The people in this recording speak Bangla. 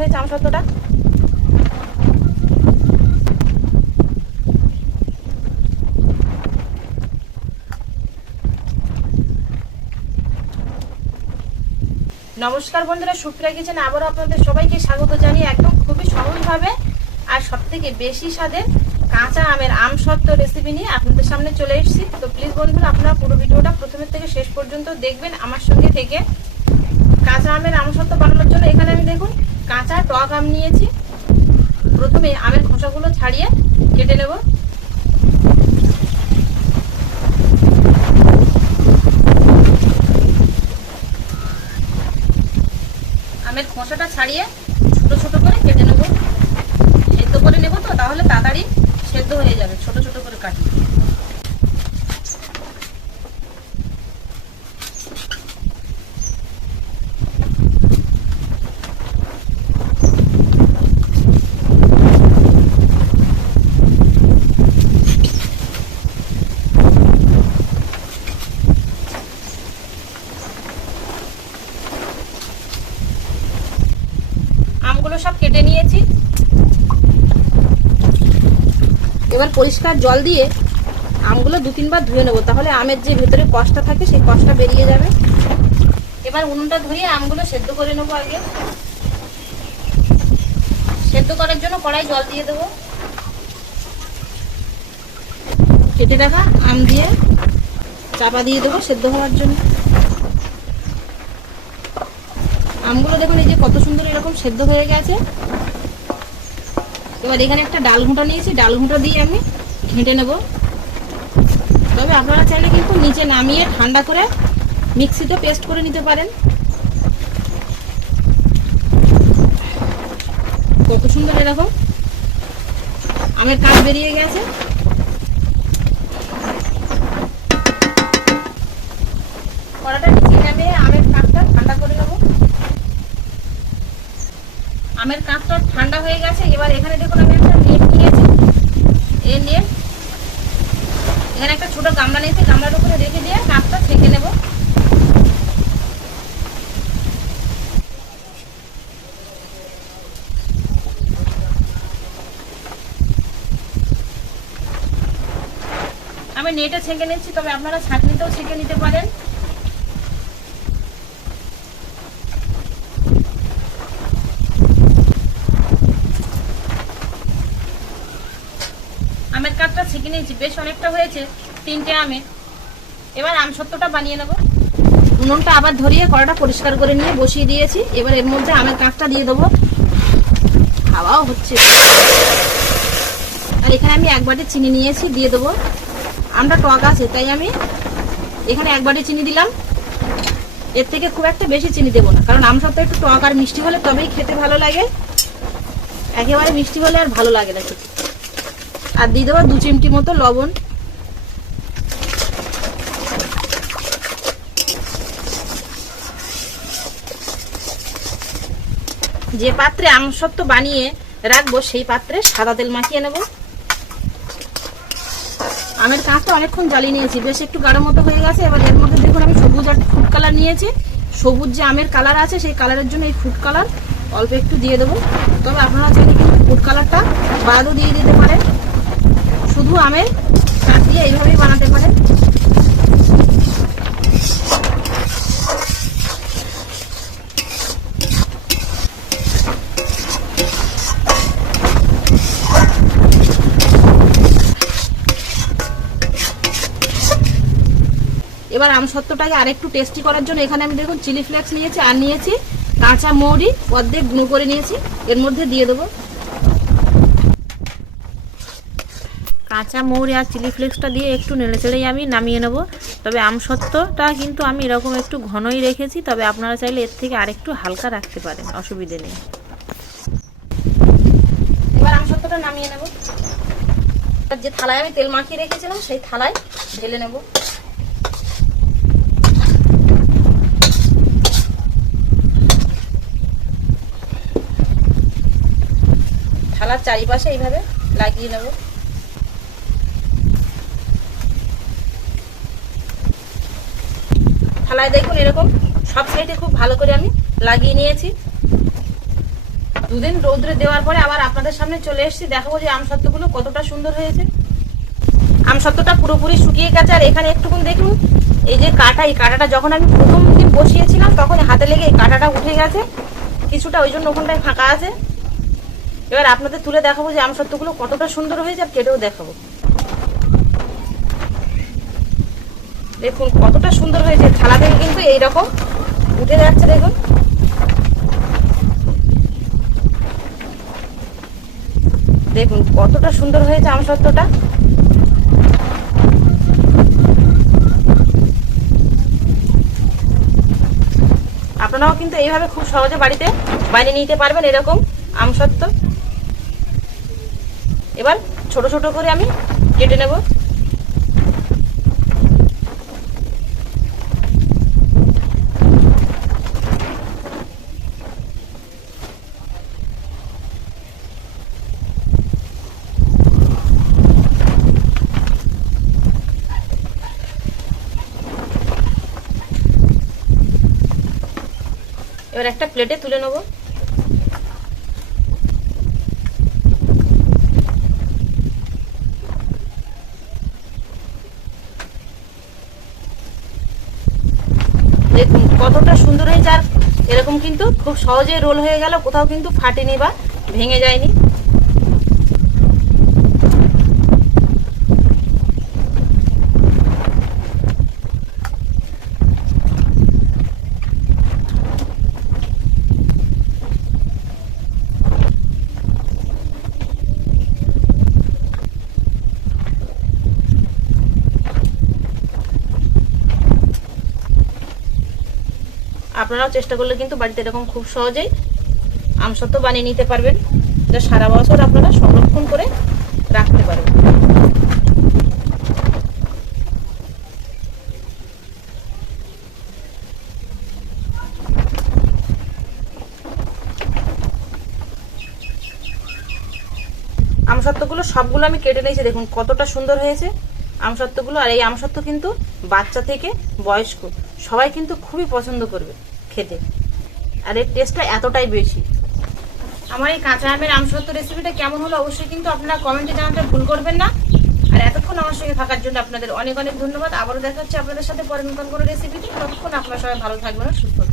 হয়েছে আম সত্যটা। নমস্কার বন্ধুরা, সুপ্রিয়া কিচেনে আবারও আপনাদের সবাইকে স্বাগত জানিয়ে একদম খুবই সহজভাবে আর সবথেকে বেশি স্বাদের কাঁচা আমের আমসত্ত্ব রেসিপি নিয়ে আপনাদের সামনে চলে এসেছি। তো প্লিজ বন্ধুরা, আপনারা পুরো ভিডিওটা প্রথমে থেকে শেষ পর্যন্ত দেখবেন আমার সঙ্গে থেকে। কাঁচা আমের আমসত্ত্ব বানানোর জন্য এখানে আমি দেখুন কাঁচা টক আম নিয়েছি। প্রথমে আমের খোসাগুলো ছাড়িয়ে কেটে নেব। আমের খোসাটা ছাড়িয়ে ছোট ছোট করে কেটে নেব। সেদ্ধ করে নেব, তো তাহলে তাড়াতাড়ি সেদ্ধ হয়ে যাবে। ছোট ছোট করে কাটি। আমগুলো সব কেটে নিয়েছি। এবার পরিষ্কার জল দিয়ে আমগুলো 2-3 বার ধুয়ে নেবো, তাহলে আমের যে ভেতরে কষটা থাকে সেই কষটা বেরিয়ে যাবে। এবার উনুনটা ধরিয়ে আমগুলো সেদ্ধ করে নেবো। আগে সেদ্ধ করার জন্য কড়াই জল দিয়ে দেবো। কেটে রাখা আম দিয়ে চাপা দিয়ে দেবো সেদ্ধ হওয়ার জন্য। আমগুলো দেখুন এই যে কত সুন্দর এরকম সেদ্ধ হয়ে গেছে। এবার এখানে একটা ডাল ঘুঁটা নিয়েছি, ডাল ঘুঁটা দিয়ে আমি ঘেঁটে নেব। তবে আপনারা চাইলে কিন্তু নিচে নামিয়ে ঠান্ডা করে মিক্সিতে পেস্ট করে নিতে পারেন। কত সুন্দর এরকম আমের কাঠ বেরিয়ে গেছে। কড়াটা নিচে নামিয়ে আমের কাঠটা ঠান্ডা করে নেব। আমের কাঠটা ঠান্ডা হয়ে গেছে। এবার এখানে দেখুন আমি একটা নেট নিয়েছি। এই নেট এখানে একটা ছোট গামলা নিয়েছি, গামলার উপরে রেখে দিয়ে কাঠটা ছেঁকে নেব। আমি নেটে ছেঁকে নিচ্ছি, তবে আপনারা ছাঁকনিতেও ছেঁকে নিতে পারেন। আমের কাঠটা ছেঁকে নিয়েছি, বেশ অনেকটা হয়েছে 3টে আমে। এবার আমসত্ত্বটা বানিয়ে নেব। উনুনটা আবার ধরিয়ে কড়াটা পরিষ্কার করে নিয়ে বসিয়ে দিয়েছি। এবার এর মধ্যে আমের কাঠটা দিয়ে দেবো। হাওয়াও হচ্ছে। আর এখানে আমি 1 বাটি চিনি নিয়েছি, দিয়ে দেবো। আমটা টক আছে তাই আমি এখানে 1 বাটি চিনি দিলাম। এর থেকে খুব একটা বেশি চিনি দেবো না, কারণ আমসত্ত্ব একটু টক আর মিষ্টি হলে তবেই খেতে ভালো লাগে। একেবারে মিষ্টি হলে আর ভালো লাগে না খেতে। আর দিয়ে দেবো 2 চিমটি মতো লবণ। যে পাত্রে আমসত্ত্ব বানিয়ে রাখবো সেই পাত্রে সাদা তেল মাখিয়ে নেব। আমের কাঁচটা অনেকক্ষণ জ্বালিয়ে নিয়েছি, বেশ একটু গাঢ় মতো হয়ে গেছে। এবার এর মধ্যে দেখুন আমি সবুজ আর ফুড কালার নিয়েছি। সবুজ যে আমের কালার আছে সেই কালারের জন্য এই ফুড কালার অল্প একটু দিয়ে দেবো। তবে আপনারা চাইলে কিন্তু ফুড কালারটা বাদও দিয়ে দিতে পারেন। শুধু আমের কাঁচ দিয়ে এইভাবেই বানাতে পারেন। এবার আমসত্ত্বটাকে আরেকটু টেস্টি করার জন্য এখানে আমি দেখুন চিলি ফ্লেক্স নিয়েছি আর নিয়েছি কাঁচা মৌরি, অর্ধেক গুঁড়ো করে নিয়েছি, এর মধ্যে দিয়ে দেবো। কাঁচা মৌরি আর চিলি ফ্লেক্সটা দিয়ে একটু নেড়েচেড়েই আমি নামিয়ে নেব। তবে আমসত্ত্বটা কিন্তু আমি এরকম একটু ঘনই রেখেছি, তবে আপনারা চাইলে এর থেকে আরেকটু হালকা রাখতে পারেন, অসুবিধে নেই। এবার আমসত্ত্বটা নামিয়ে নেব। যে থালায় আমি তেল মাখিয়ে রেখেছিলাম সেই থালায় ঢেলে নেব। থালার চারিপাশে এইভাবে লাগিয়ে নেব। থালায় দেখুন এরকম সব সাইডে খুব ভালো করে আমি লাগিয়ে নিয়েছি। দুদিন রৌদ্রে দেওয়ার পরে আবার আপনাদের সামনে চলে এসেছি, দেখাবো যে আমসত্ত্বগুলো কতটা সুন্দর হয়েছে। আমসত্ত্বটা পুরোপুরি শুকিয়ে গেছে। আর এখানে একটুকুন দেখুন, এই যে কাঁটা, এই কাঁটাটা যখন আমি প্রথম দিন বসিয়েছিলাম তখন হাতে লেগে এই কাঁটাটা উঠে গেছে কিছুটা, ওই জন্য ওখানটায় ফাঁকা আছে। এবার আপনাদের তুলে দেখাবো যে আমসত্ত্বগুলো কতটা সুন্দর হয়েছে, আর কেটেও দেখাবো। দেখুন কতটা সুন্দর হয়েছে, থালা থেকে কিন্তু এইরকম উঠে যাচ্ছে। দেখুন দেখুন কতটা সুন্দর হয়েছে আমসত্ত্বটা। আপনারাও কিন্তু এইভাবে খুব সহজে বাড়িতে বানিয়ে নিতে পারবেন এরকম আমসত্ত্ব। এবার ছোট ছোট করে আমি কেটে নেব। এবার একটা প্লেটে তুলে নেব। দেখুন কতটা সুন্দর হয়েছে, আর এরকম কিন্তু খুব সহজে রোল হয়ে গেল, কোথাও কিন্তু ফাটেনি বা ভেঙে যায়নি। আপনারাও চেষ্টা করলে কিন্তু বাড়িতে এরকম খুব সহজেই আমসত্ত্ব বানিয়ে নিতে পারবেন, যা সারা বছর আপনারা সংরক্ষণ করে রাখতে পারবেন। আমসত্ত্বগুলো সবগুলো আমি কেটে নিয়েছি, দেখুন কতটা সুন্দর হয়েছে আমসত্ত্বগুলো। আর এই আমসত্ত্ব কিন্তু বাচ্চা থেকে বয়স্ক সবাই কিন্তু খুবই পছন্দ করবে খেতে, আর এর টেস্টটা এতটাই বেশি। আমার এই কাঁচা আমের আমসত্ত্ব রেসিপিটা কেমন হলো অবশ্যই কিন্তু আপনারা কমেন্টে জানাতে ভুল করবেন না। আর এতক্ষণ আমার সঙ্গে থাকার জন্য আপনাদের অনেক অনেক ধন্যবাদ। আবারও দেখা হচ্ছে আপনাদের সাথে পরে নতুন কোনো রেসিপিতে। ততক্ষণ আপনারা সবাই ভালো থাকবেন, সুস্থ থাকবেন।